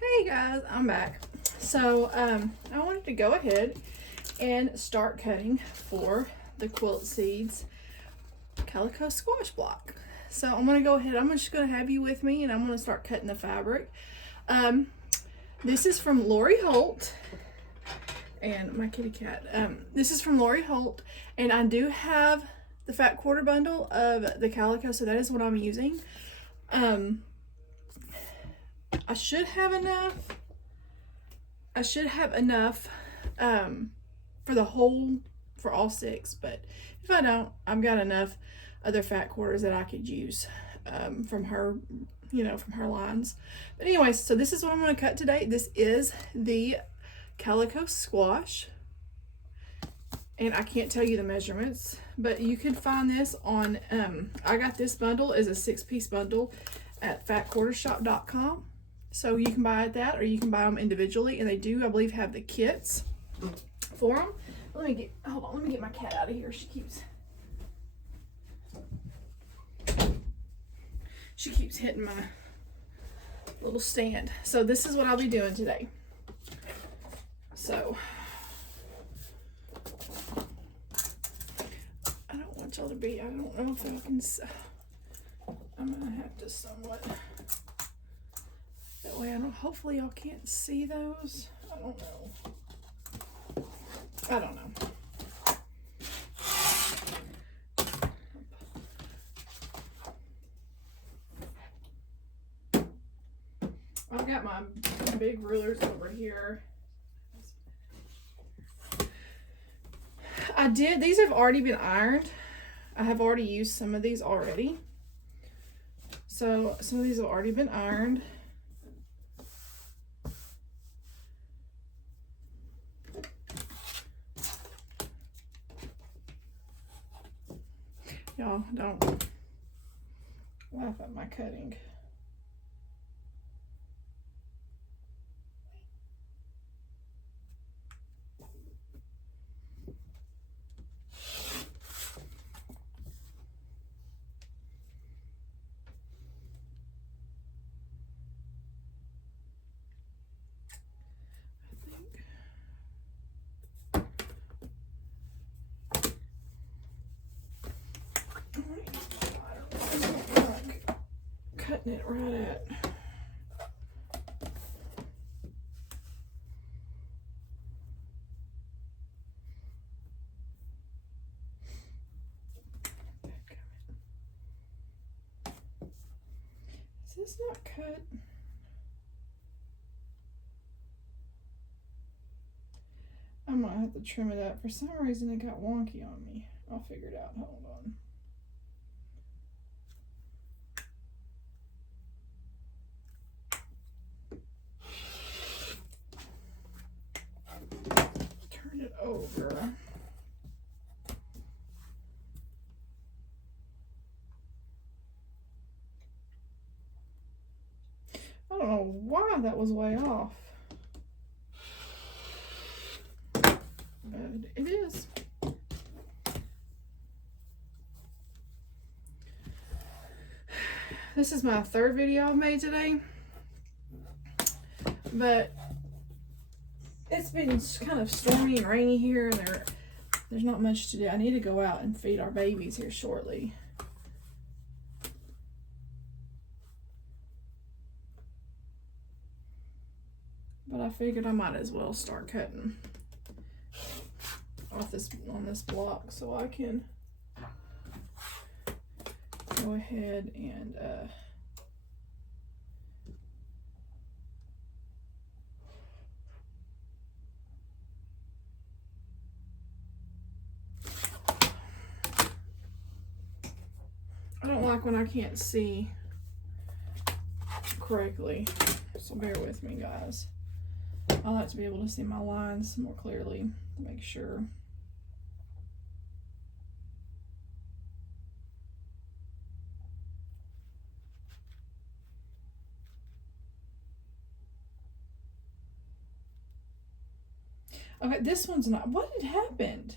Hey guys, I'm back. So I wanted to go ahead and start cutting for the Quilt Seeds Calico squash block. So I'm gonna go ahead, I'm just gonna have you with me and I'm gonna start cutting the fabric. This is from Lori Holt and my kitty cat. This is from Lori Holt, and I do have the fat quarter bundle of the Calico, so that is what I'm using. I should have enough. For all six, but if I don't, I've got enough other fat quarters that I could use from her, from her lines. But anyways, so this is what I'm going to cut today. This is the Calico squash, and I can't tell you the measurements, but you can find this on, I got this bundle as a 6-piece bundle at fatquartershop.com. So you can buy that, or you can buy them individually, and they do, I believe, have the kits for them. Hold on, let me get my cat out of here. She keeps hitting my little stand. So this is what I'll be doing today. So I don't want y'all to be, I don't know if I can, I'm gonna have to somewhat, that way hopefully y'all can't see those. I don't know. I've got my big rulers over here. These have already been ironed. I have already used some of these already. So some of these have already been ironed. Y'all don't laugh at my cutting. Cutting it right at. Is this not cut? I might have to trim it up. For some reason it got wonky on me. I'll figure it out. Hold on. Turn it over. I don't know why that was way off. But it is. This is my third video I've made today. But it's been kind of stormy and rainy here, and there's not much to do. I need to go out and feed our babies here shortly. But I figured I might as well start cutting off on this block so I can go ahead and I don't like when I can't see correctly, so bear with me, guys. I like to be able to see my lines more clearly to make sure. Okay, this one's not. What had happened?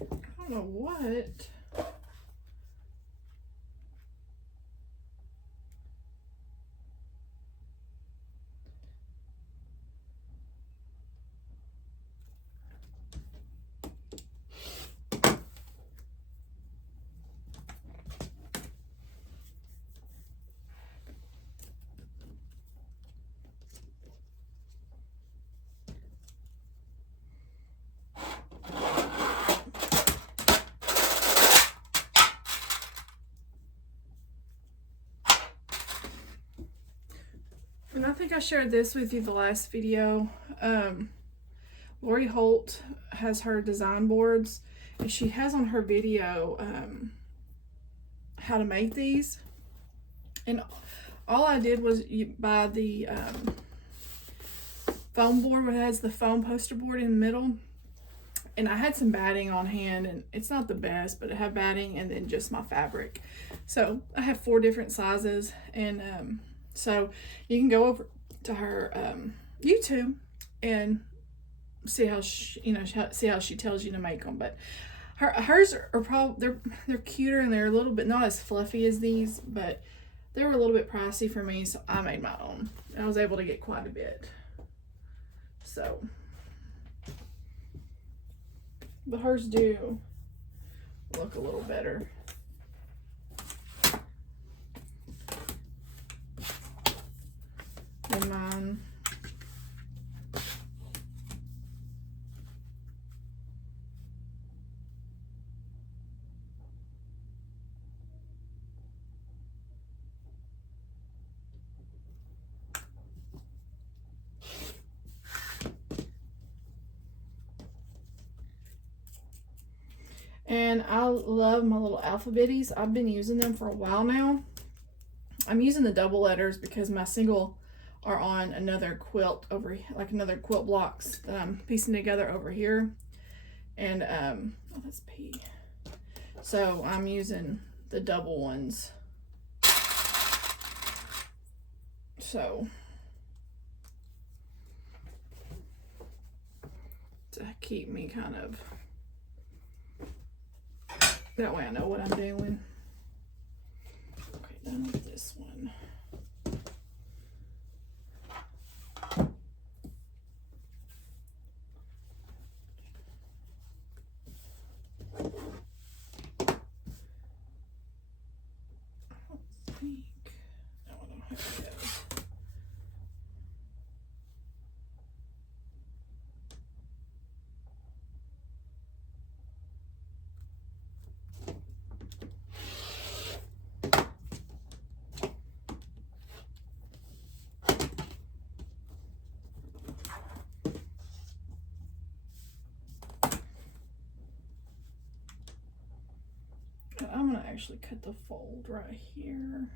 I don't know what. And I think I shared this with you the last video. Lori Holt has her design boards, and she has on her video how to make these. And all I did was buy the foam board, which has the foam poster board in the middle. And I had some batting on hand, and it's not the best, but I have batting and then just my fabric. So I have 4 different sizes, and so you can go over to her YouTube and see how she, see how she tells you to make them. But hers are probably they're cuter, and they're a little bit not as fluffy as these, but they were a little bit pricey for me, so I made my own. I was able to get quite a bit. So, but hers do look a little better. Than mine. And I love my little alphabetties. I've been using them for a while now. I'm using the double letters because my single are on another quilt over, like another quilt blocks that I'm piecing together over here. And, oh, that's P. So I'm using the double ones. So, to keep me kind of, that way I know what I'm doing. Okay, done with this one. I'm gonna actually cut the fold right here.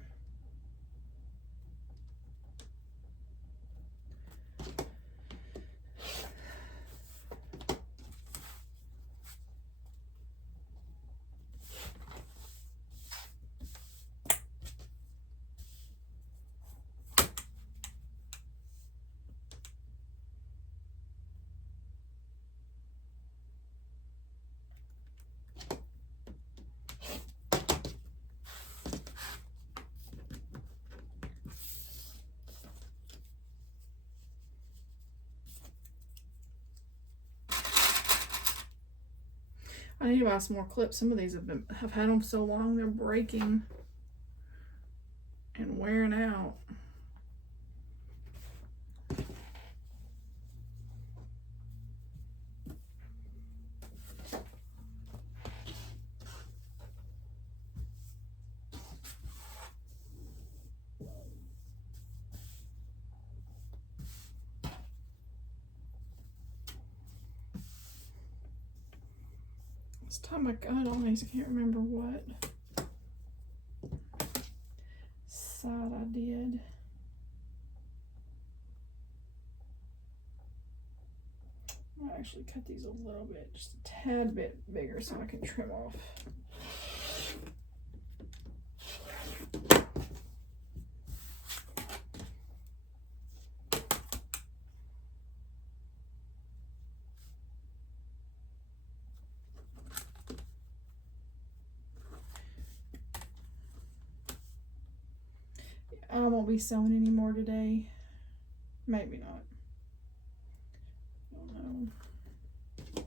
I need to buy some more clips. Some of these have had them so long they're breaking and wearing out. This time I got on these, I can't remember what side I did. I'll actually cut these a little bit, just a tad bit bigger so I can trim off. I won't be sewing anymore today. Maybe not. I don't know.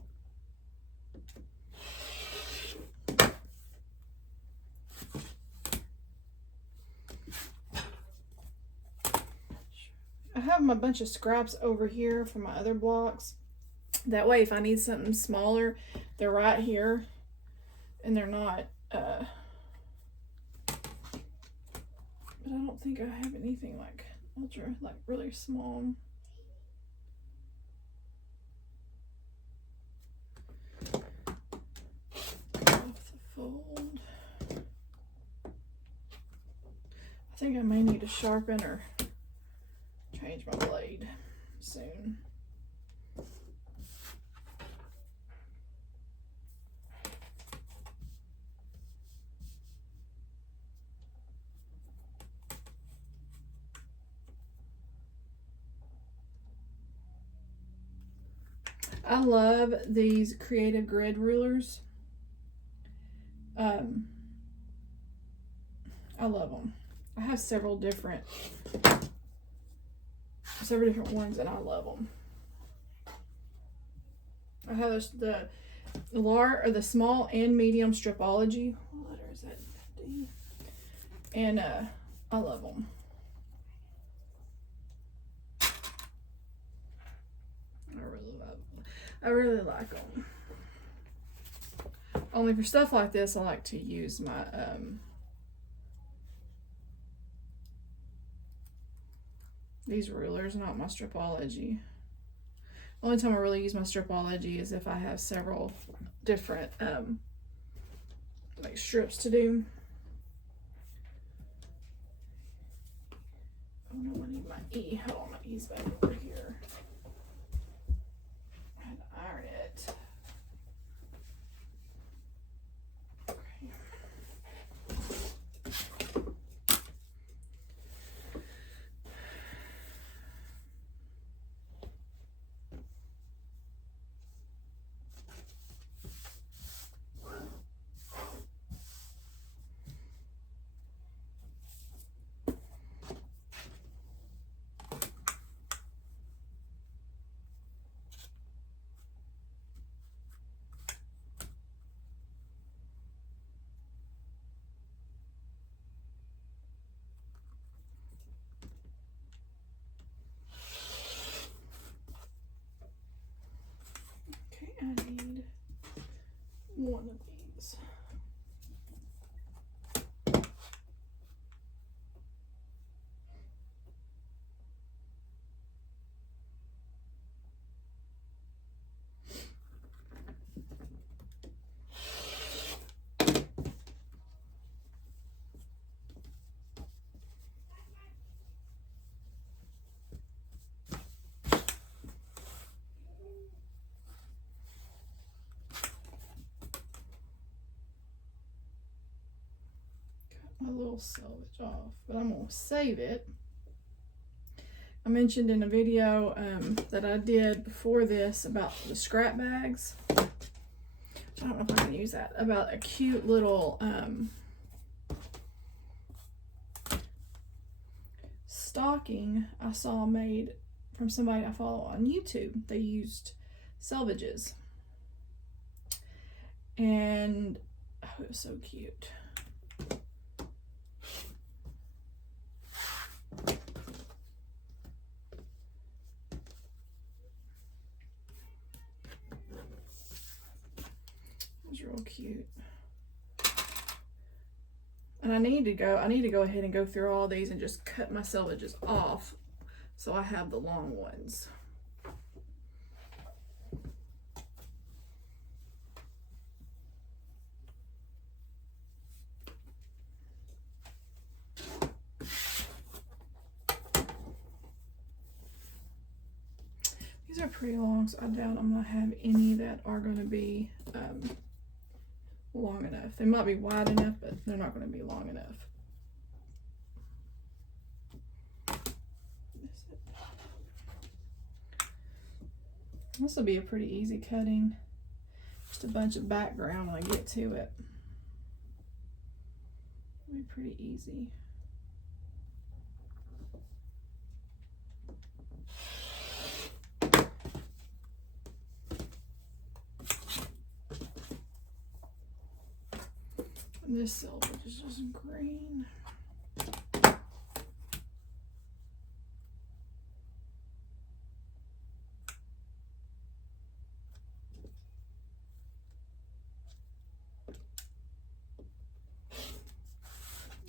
I have my bunch of scraps over here from my other blocks. That way, if I need something smaller, they're right here, and they're not, but I don't think I have anything like ultra, like really small. Off the fold. I think I may need to sharpen or change my blade soon. I love these creative grid rulers. I love them. I have several different ones, and I love them. I have the small and medium stripology. What letter is that? D. And I love them. I really like them. Only for stuff like this, I like to use my these rulers, not my stripology. The only time I really use my stripology is if I have several different like strips to do. Oh no, I need my E. Hold on, my E's back over here. I had to iron it. I need one of these. My little selvage off, but I'm gonna save it. I mentioned in a video that I did before this about the scrap bags. I don't know if I can use that. About a cute little stocking I saw made from somebody I follow on YouTube. They used selvages, and oh, it was so cute. Real cute. And I need to go ahead and go through all these and just cut my selvages off so I have the long ones. These are pretty long, so I doubt I'm gonna have any that are gonna be long enough. They might be wide enough, but they're not going to be long enough. This will be a pretty easy cutting. Just a bunch of background when I get to it. It'll be pretty easy. This selvage is just green. I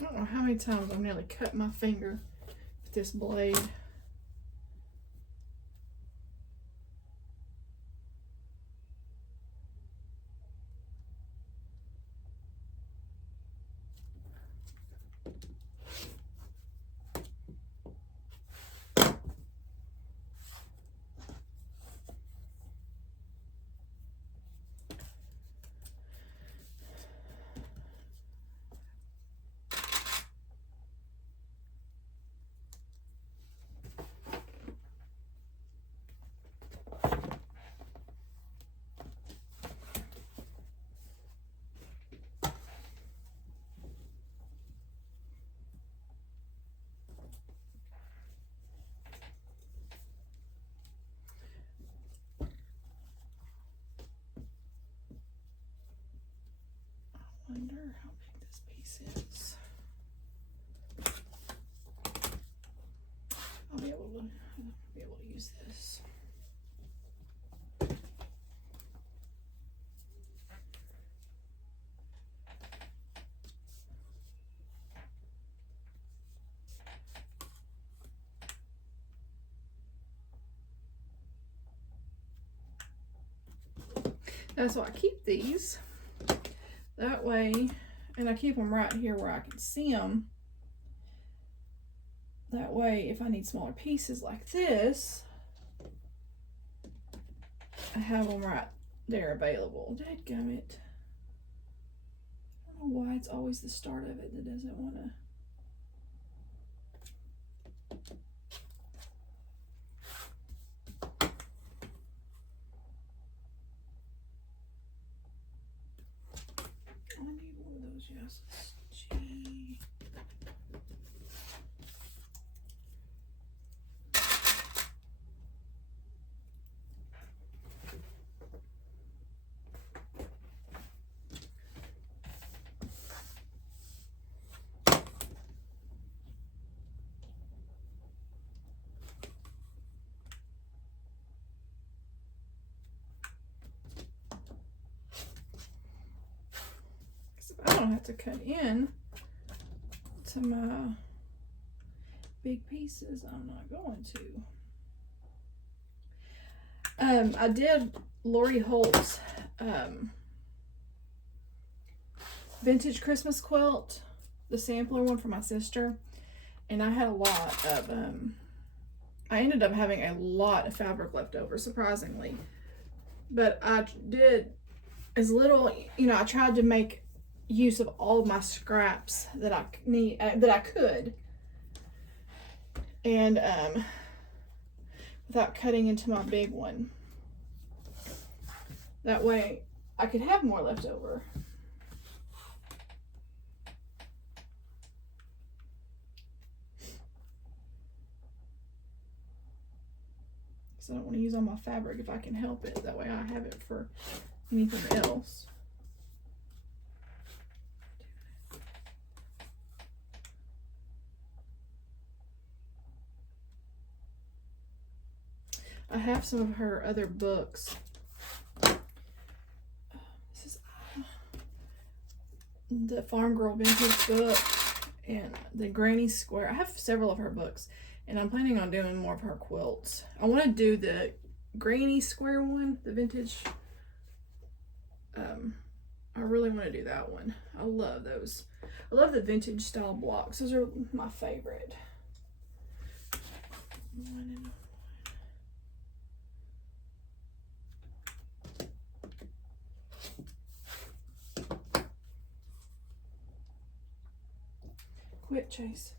don't know how many times I've nearly cut my finger this blade. I wonder how big this piece is. I'll be able to use this. That's why I keep these. That way, and I keep them right here where I can see them. That way, if I need smaller pieces like this, I have them right there available. Dadgummit. I don't know why it's always the start of it that doesn't want to. I need one of those, yes. Gee. I don't have to cut in to my big pieces. I'm not going to. I did Lori Holt's vintage Christmas quilt, the sampler one for my sister, and I had a lot of I ended up having a lot of fabric left over, surprisingly, but I did as little, you know, I tried to make use of all of my scraps that I need, that I could, and without cutting into my big one. That way I could have more left over. Because I don't want to use all my fabric if I can help it. That way I have it for anything else. I have some of her other books. This is the Farm Girl Vintage book and the Granny Square. I have several of her books, and I'm planning on doing more of her quilts. I want to do the Granny Square one, the vintage. I really want to do that one. I love those. I love the vintage style blocks. Those are my favorite. Quit, Chase.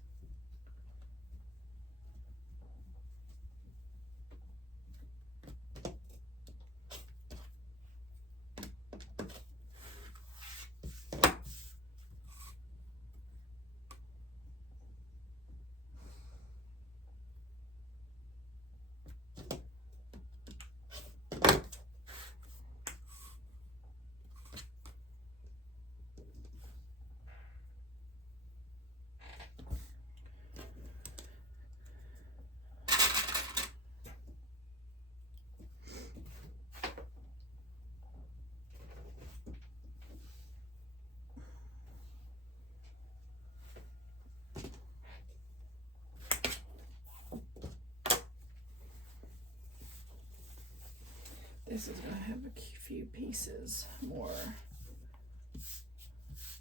This is going to have a few pieces more,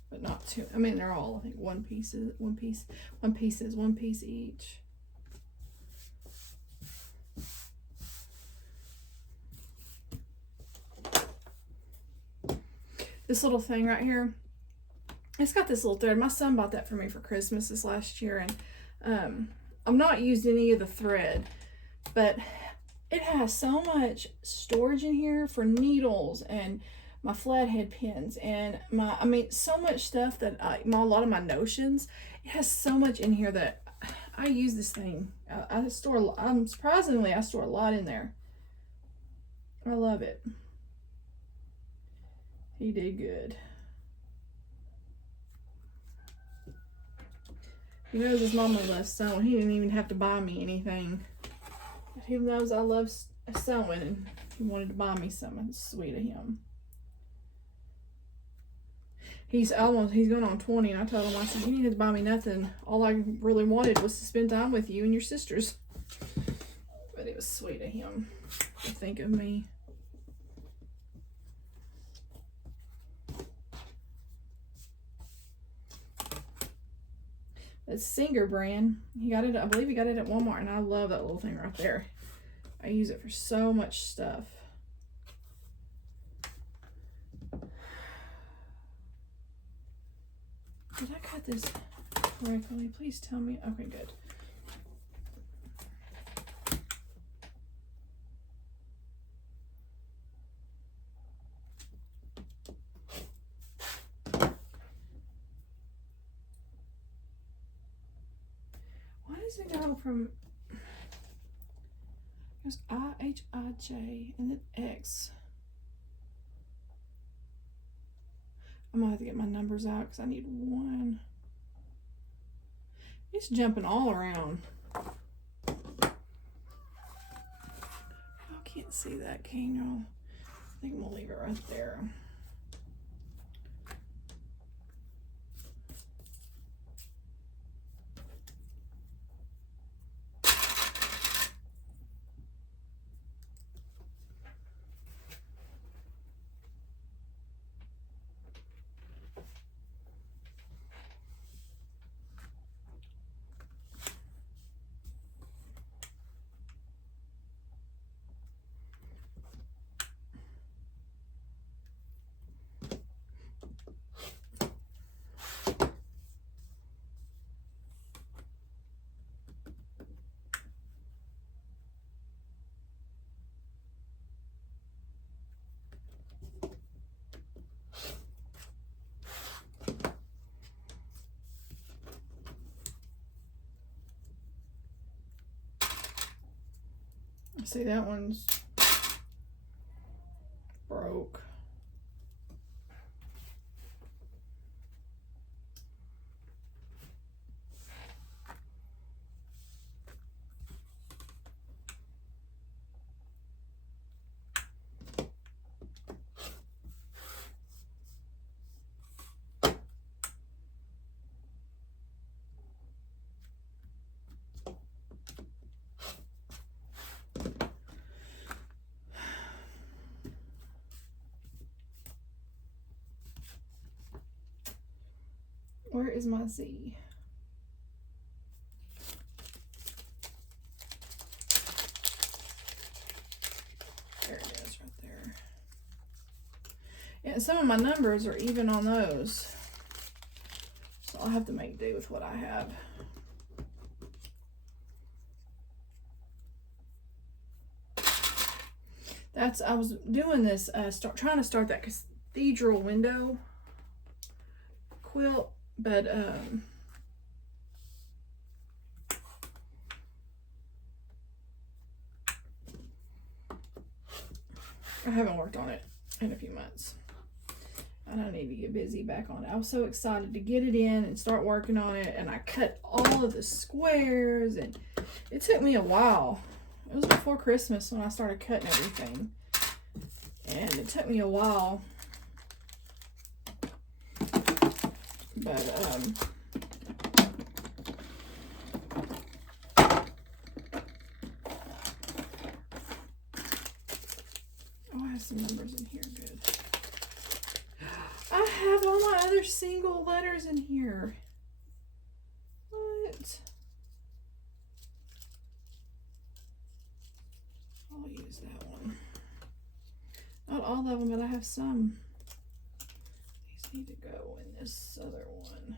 but not too. I mean, they're all, I think, one piece each. This little thing right here, it's got this little thread. My son bought that for me for Christmas this last year, and I've not used any of the thread, but it has so much storage in here for needles and my flathead pins and so much stuff that a lot of my notions. It has so much in here that I use this thing. Surprisingly, I store a lot in there. I love it. He did good. He knows his mama loves sewing. He didn't even have to buy me anything. He knows I love sewing, and he wanted to buy me something. Sweet of him. He's going on 20, and I told him, I said, you need to buy me nothing. All I really wanted was to spend time with you and your sisters. But it was sweet of him to think of me. It's Singer brand. He got it, I believe he got it at Walmart, and I love that little thing right there. I use it for so much stuff. Did I cut this correctly? Please tell me. Okay, good. Why does it go from... There's I-H-I-J and then X. I'm gonna have to get my numbers out because I need one. It's jumping all around. I can't see that, can y'all? I think I'm gonna leave it right there. See, that one's broke. Where is my Z? There it is, right there. Yeah, some of my numbers are even on those, so I'll have to make do with what I have. I was doing this, trying to start that cathedral window quilt, but I haven't worked on it in a few months, and I need to get busy back on it. I was so excited to get it in and start working on it, and I cut all of the squares, and it took me a while. It was before Christmas when I started cutting everything, and it took me a while, but oh, I letters in here. What? I'll use that one. Not all of them, but I have some. These need to go in this other one.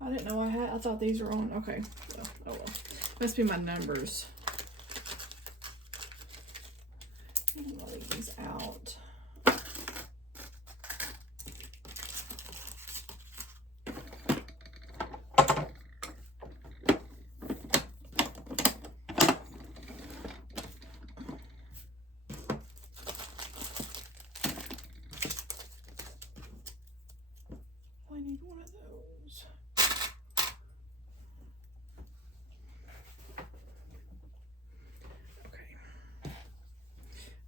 I didn't know I thought these were on. Okay. Oh well. Must be my numbers. I'm gonna leave these out. I need one of those. Okay.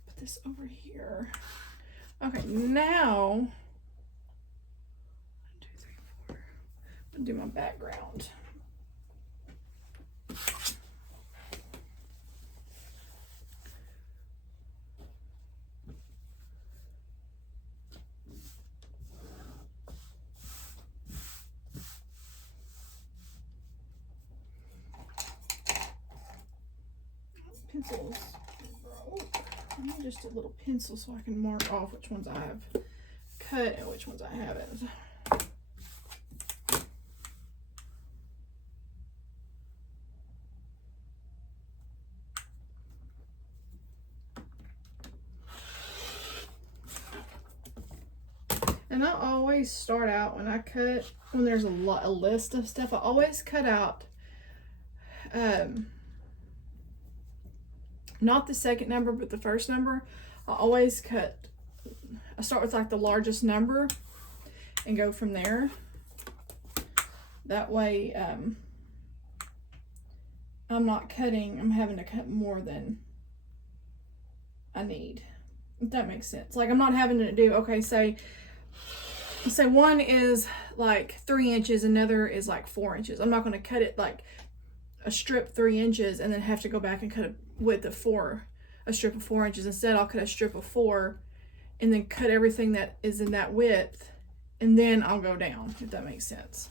Put this over here. Okay, now 1, 2, 3, 4. I'm gonna do my background. Pencils broke. I need just a little pencil so I can mark off which ones I have cut and which ones I haven't. And I always start out when I cut, when there's a list of stuff, I always cut out not the second number, but the first number. I always cut, I start with like the largest number and go from there. That way, I'm not cutting, I'm having to cut more than I need. If that makes sense. Like I'm not having to do, okay, say one is like 3 inches, another is like 4 inches. I'm not going to cut it like a strip 3 inches and then have to go back and cut a width of a strip of 4 inches. Instead, I'll cut a strip of 4 and then cut everything that is in that width, and then I'll go down, if that makes sense.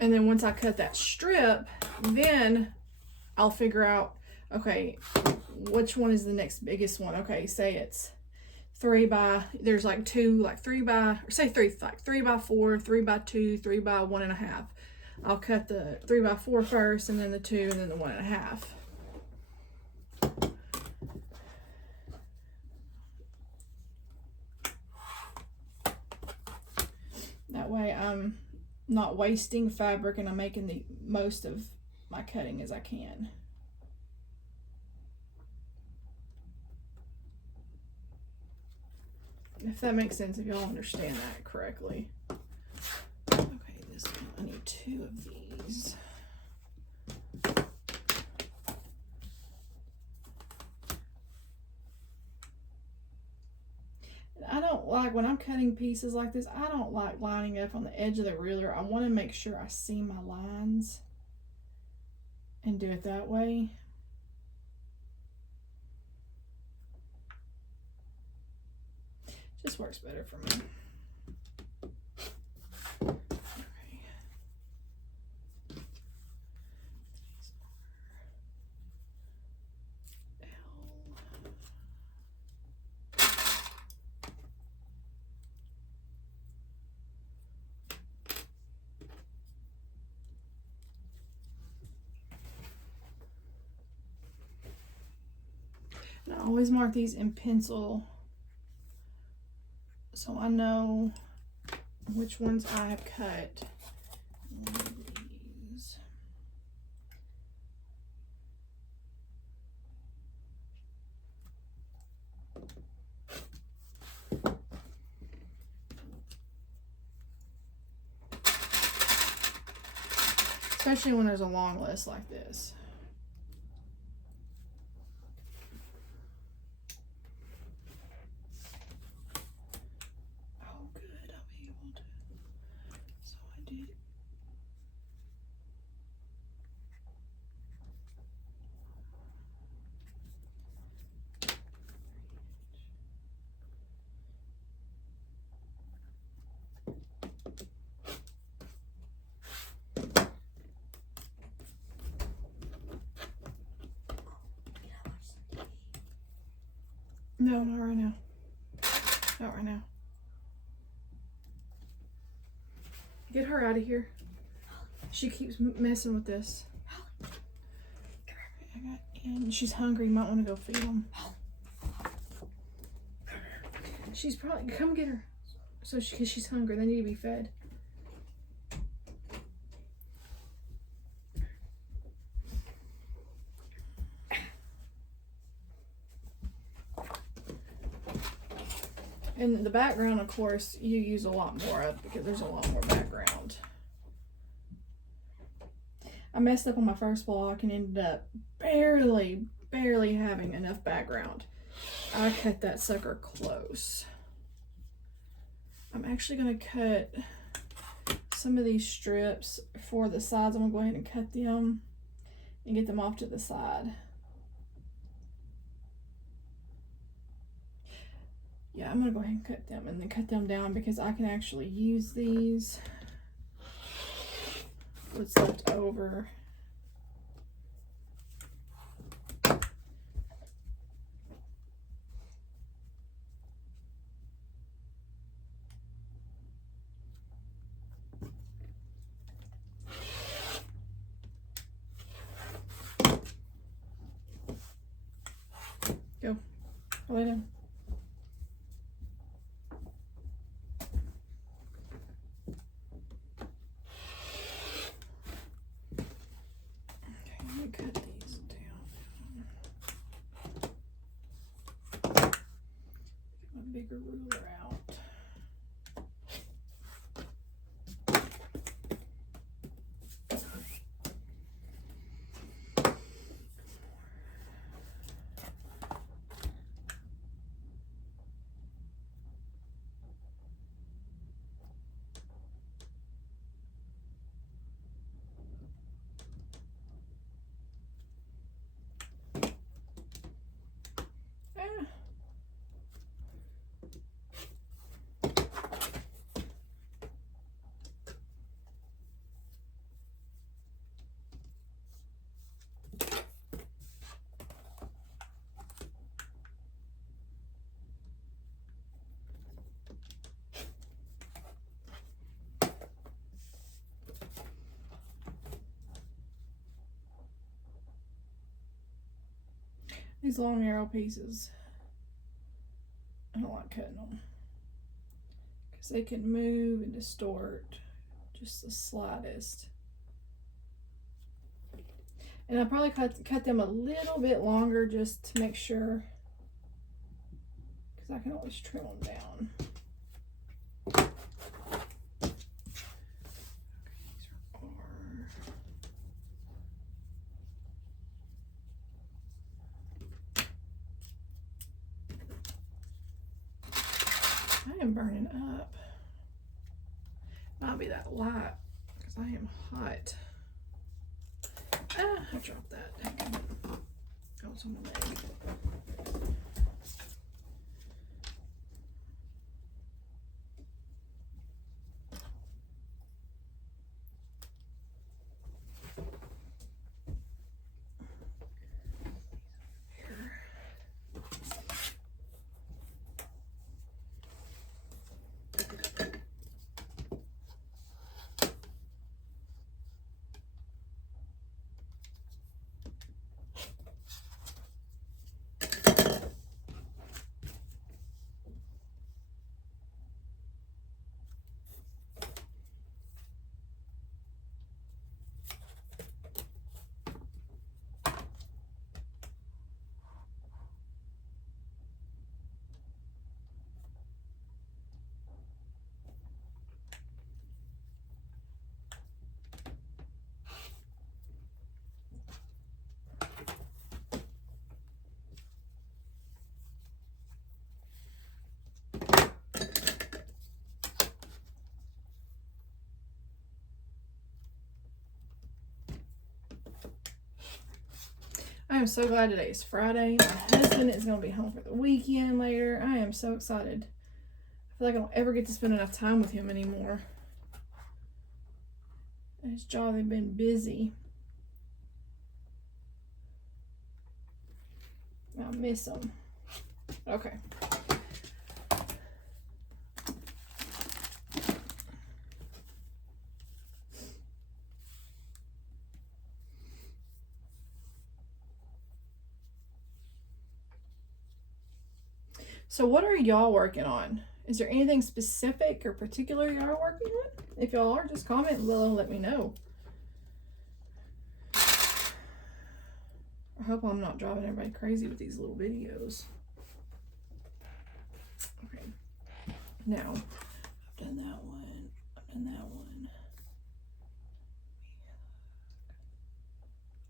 And then once I cut that strip, then I'll figure out, okay, which one is the next biggest one? Okay, say it's 3 by, there's like 2, like 3 by, or say 3, like 3 by 4, 3 by 2, 3 by 1.5. I'll cut the 3 by 4 first, and then the 2, and then the 1.5. That way I'm not wasting fabric and I'm making the most of my cutting as I can. If that makes sense, if y'all understand that correctly. Okay, this one, I need 2 of these. And I don't like, when I'm cutting pieces like this, I don't like lining up on the edge of the ruler. I want to make sure I see my lines and do it that way. Just works better for me. Okay. And I always mark these in pencil, so I know which ones I have cut. One of these. Especially when there's a long list like this. No, not right now. Not right now. Get her out of here. She keeps messing with this. And she's hungry. You might want to go feed them. She's probably... Come get her. So because she's hungry. They need to be fed. In the background, of course, you use a lot more of because there's a lot more background. I messed up on my first block and ended up barely having enough background. I cut that sucker close. I'm actually going to cut some of these strips for the sides. I'm going to go ahead and cut them and get them off to the side. Yeah, I'm going to go ahead and cut them and then cut them down because I can actually use these. What's left over. Go. Lay down. Cut these down. Get my bigger ruler out. These long arrow pieces, I don't like cutting them because they can move and distort just the slightest. And I probably cut them a little bit longer just to make sure, because I can always trim them down. I am burning up. Not be that light because I am hot. I dropped that. Oh, it's on my leg. I am so glad today is Friday. My husband is going to be home for the weekend later. I am so excited. I feel like I don't ever get to spend enough time with him anymore. His job, they've been busy. I miss him. Okay. So what are y'all working on? Is there anything specific or particular y'all are working on? If y'all are, just comment below and let me know. I hope I'm not driving everybody crazy with these little videos. Okay. Now, I've done that one. I've done that one.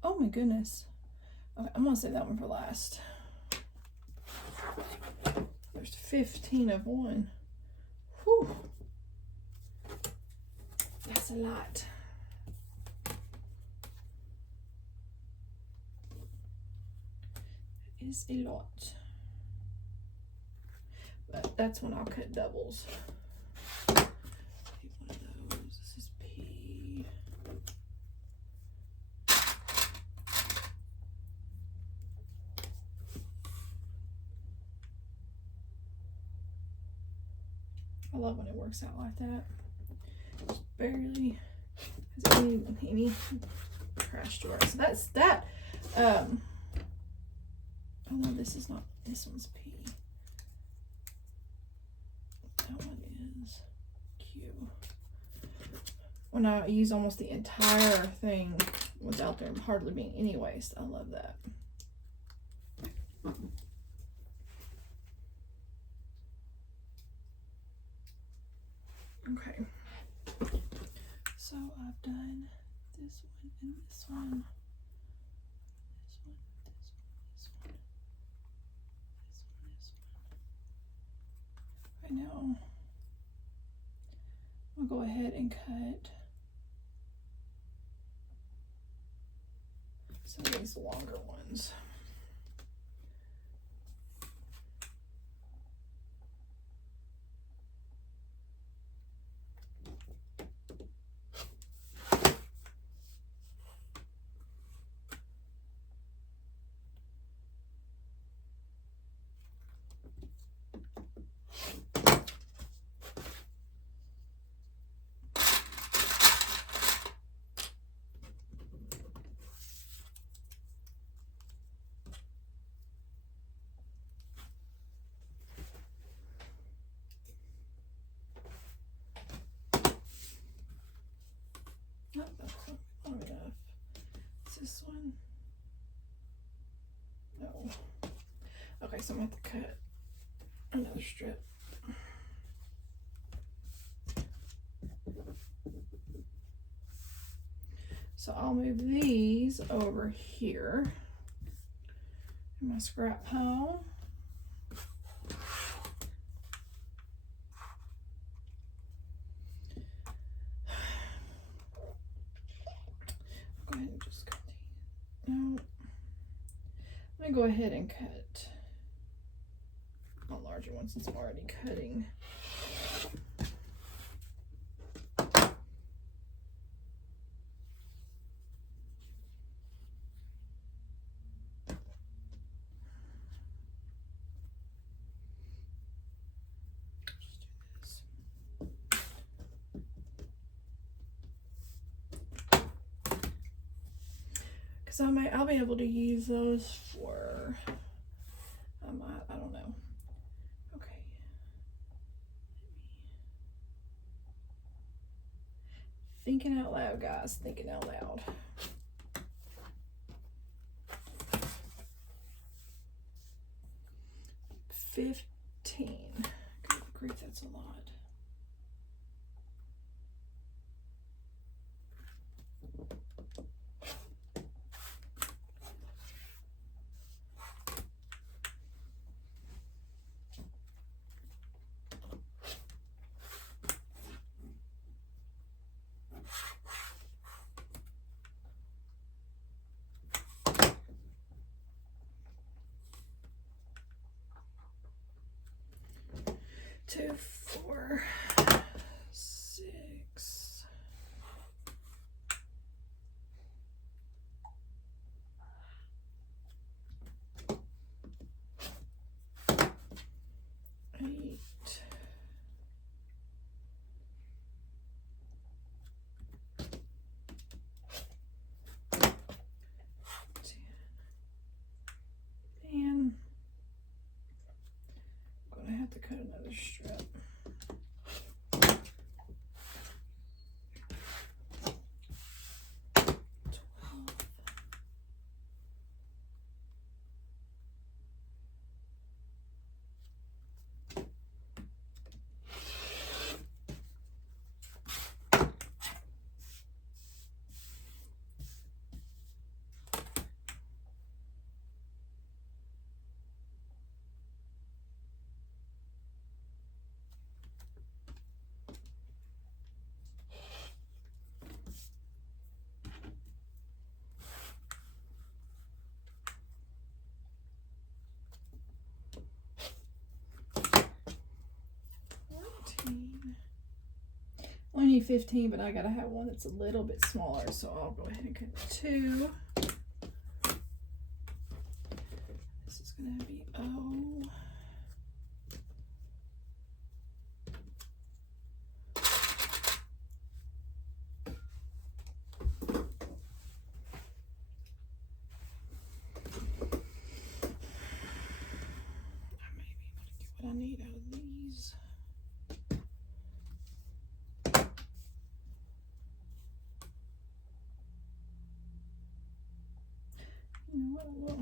Oh my goodness. Okay, I'm gonna save that one for last. There's 15 of one. Whew. That's a lot. It is a lot. But that's when I'll cut doubles. One of those. This is P. I love when it works out like that. Just barely has any crash to work. So that's that. Oh no, this is not. This one's P. That one is Q. When I use almost the entire thing without there hardly being any waste, I love that. Okay, so I've done this one and this one. This one, this one, this one. Right now, I'll go ahead and cut some of these longer ones. Oh, that's not long enough. Is this one? No. Okay, so I'm going to have to cut another strip. So I'll move these over here in my scrap pile. Go ahead and just cut these. No. I'm going to go ahead and cut a larger one since I'm already cutting. So I'll be able to use those for, I don't know. Okay. Thinking out loud, guys, thinking out loud. $15. Good grief, that's a lot. Two, 4, 6. to cut another strip. I need 15, but I gotta have one that's a little bit smaller, so I'll go ahead and cut 2. This is gonna be O. I may be able to get what I need out of these. You know what? Well,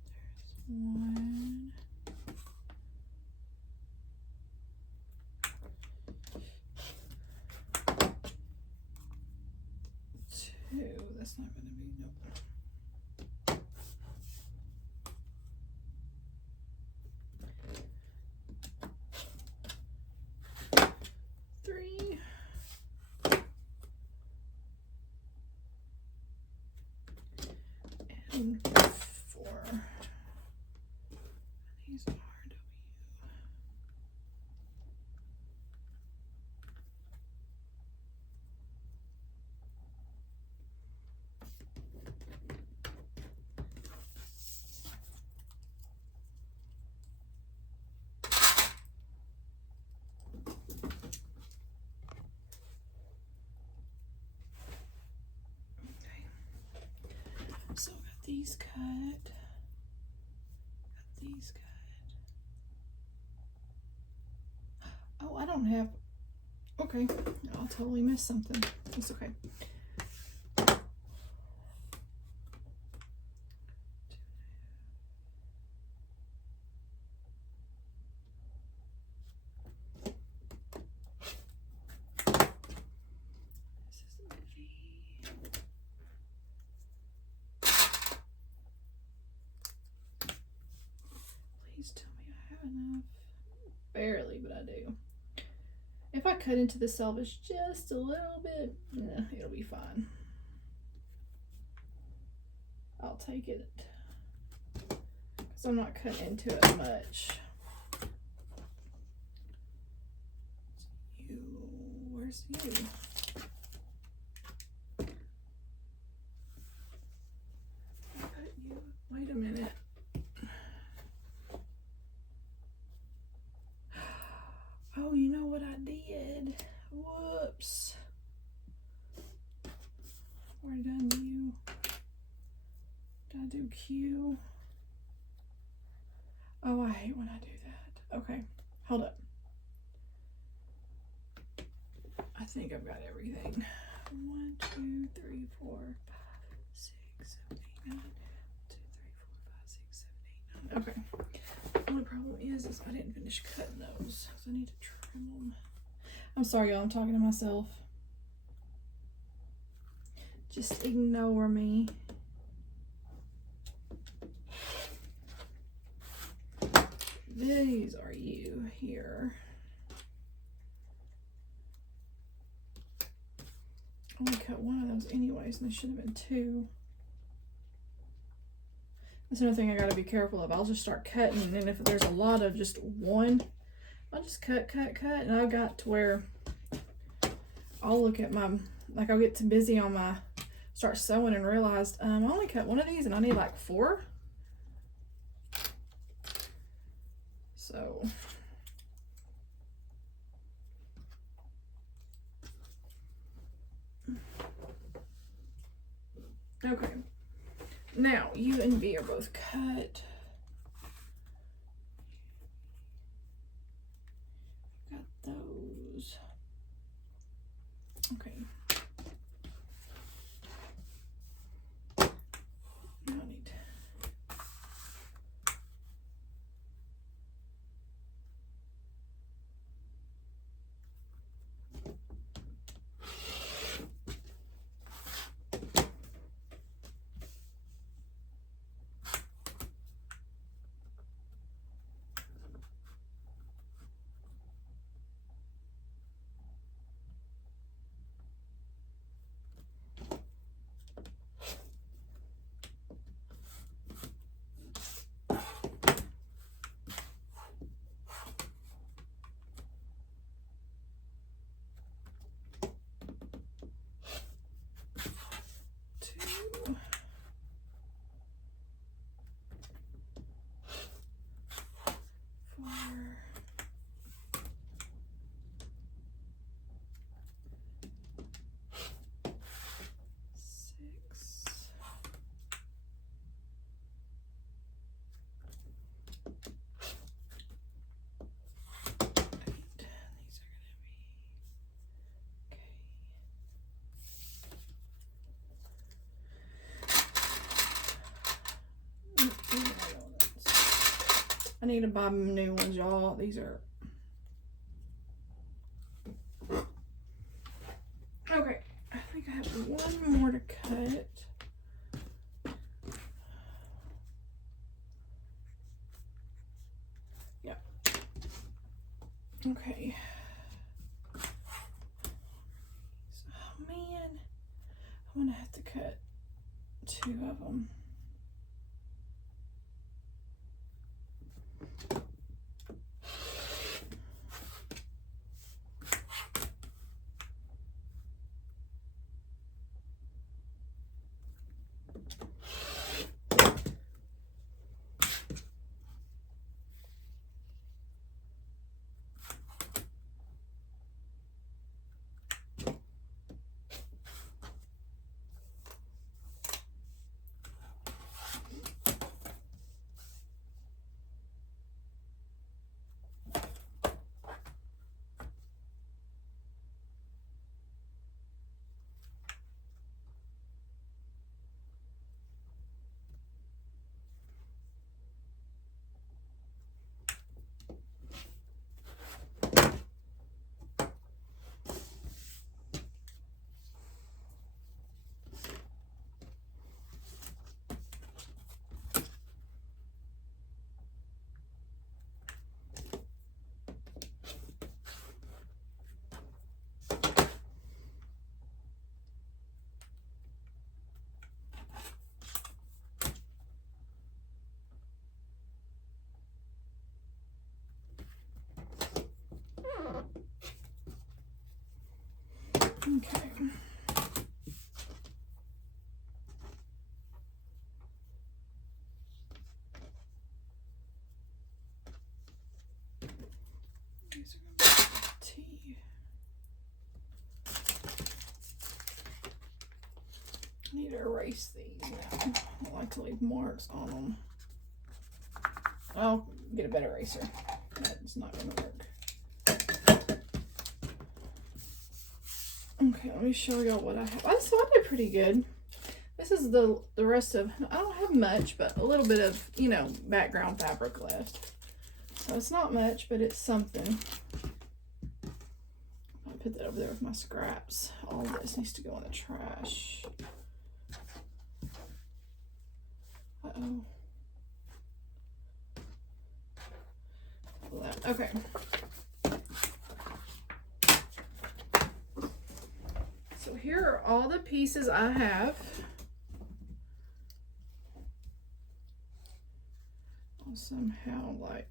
there's 1. 2. That's not going to be, nope. 3. And 4. These are W. So I got these cut. Got these cut. Oh, I don't have. Okay, I'll totally miss something. It's okay. This is the V. Please tell me I have enough. Barely, but I do. If I cut into the selvage just a little bit, nah, it'll be fine. I'll take it. Because I'm not cutting into it much. You, where's you? Wait a minute. Oh, you know what I did? Whoops. Where done U? Did I do Q? Oh, I hate when I do that. Okay, hold up. I think I've got everything. 1, 2, 3, 4, 5, 6, 7, 8, 9. 1, 2, 3, 4, 5, 6, 7, 8, 9. Okay. The only problem is I didn't finish cutting those, so I need to trim them. I'm sorry, y'all. I'm talking to myself. Just ignore me. These are you here. I only cut one of those anyways, and there should have been 2. That's another thing I gotta be careful of. I'll just start cutting, and if there's a lot of just one, I'll just cut, and I got to where I'll look at my, like I'll get too busy on my, start sewing and realized I only cut one of these and I need like 4. So Okay. Now, you and B are both cut. Got those. Okay. Now I need two, 4, 6. I need to buy new ones, y'all. These are... Okay, I think I have one more to cut. Yeah. Okay. Oh, man. I'm gonna have to cut 2 of them. Okay. These are gonna be tea. I need to erase these now. I like to leave marks on them. I'll get a better eraser. That's not gonna work. Okay, let me show y'all what I have. I did pretty good. This is the rest of, I don't have much, but a little bit of, you know, background fabric left. So it's not much, but it's something. I'll put that over there with my scraps. All of this needs to go in the trash. Uh-oh. Okay. So here are all the pieces I have. I'll somehow like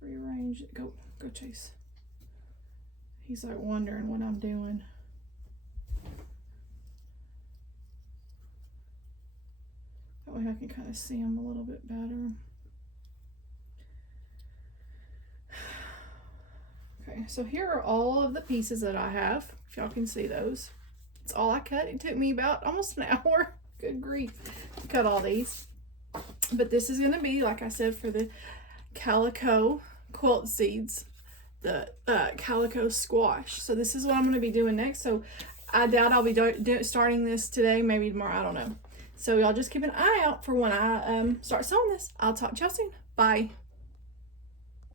rearrange it. Go Chase. He's like wondering what I'm doing. That way I can kind of see him a little bit better. Okay, so here are all of the pieces that I have. If y'all can see those. It's all I cut. It took me about almost an hour. Good grief. Cut all these. But this is going to be, like I said, for the Calico quilt seeds, the Calico squash. So this is what I'm going to be doing next. So I doubt I'll be starting this today, maybe tomorrow, I don't know. So y'all just keep an eye out for when I start sewing this. I'll talk to y'all soon. Bye.